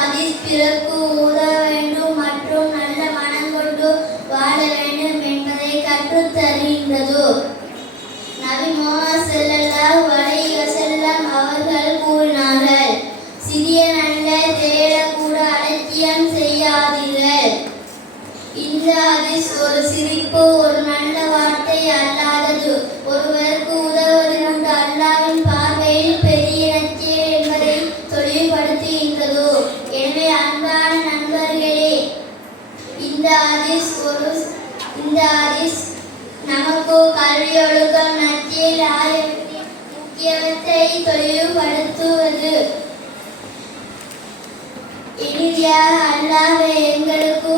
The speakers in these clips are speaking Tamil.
ஹதீஸ் பிறர்க்கு உதவ வேண்டும் மற்றும் நல்ல மனம் கொண்டு வாழ வேண்டும் என்பதை கற்றுத் தருகின்றது. நபி முஹம்மது ஸல்லல்லாஹு அலைஹி வஸல்லம் அவர்கள் கூறினார்கள், சிறிய நல்ல தேடக் கூட அலட்சியம் செய்யாதீர்கள். இந்த ஹதீஸ் ஒரு சிரிப்பு, ஒரு நல்ல வார்த்தை அல்லாதது. ஒருவருக்கு உதவுவது கொண்டு அல்லாஹ்வின் பார்வையில் பெரிய நற்செயல் என்பதை தெளிவுபடுத்துகின்றது. எனவே அன்பான நண்பர்களே, இந்த ஹதீஸ் நமக்கு கல்வி, ஒழுக்கம், நற்செயல் ஆகியவற்றின் முக்கியத்தை தெளிவுபடுத்துவது. இறுதியாக அல்லாஹ் எங்களுக்கு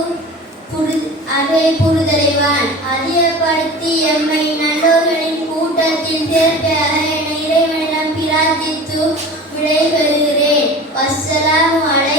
அருளை புரிதலைவான் அதிகப்படுத்தி எம்மை நல்லோர்களின் கூட்டத்தில் சேர்ப்பதாக என இறைவனிடம் பிரார்த்தித்து விடைபெறுகிறேன். வஸ்ஸலாமு அலைக்கும்.